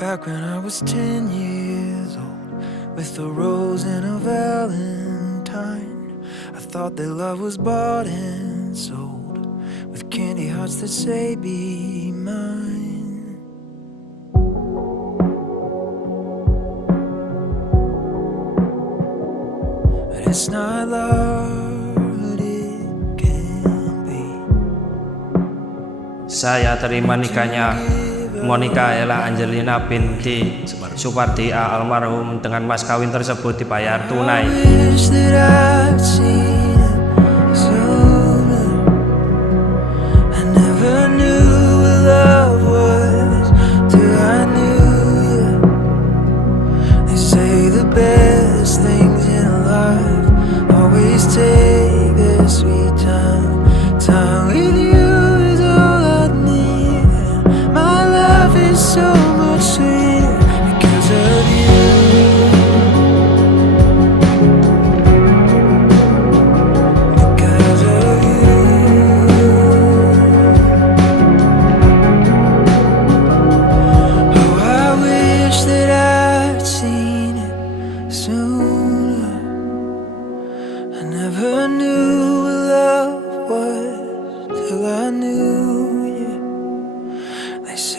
Back when I was 10 years old, with a rose and a valentine, I thought that love was bought and sold, with candy hearts that say be mine. But it's not love it can be. Saya terima nikahnya Monica Ella Angelina binti 𝗂𝗵𝗵𝗶𝗴 almarhum dengan mas kawin tersebut dibayar tunai.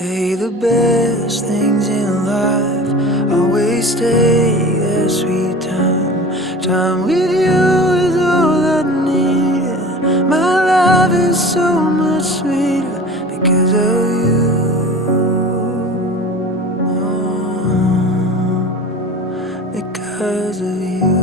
Say the best things in life always take their sweet time. Time with you is all I need. My life is so much sweeter because of you. Because of you.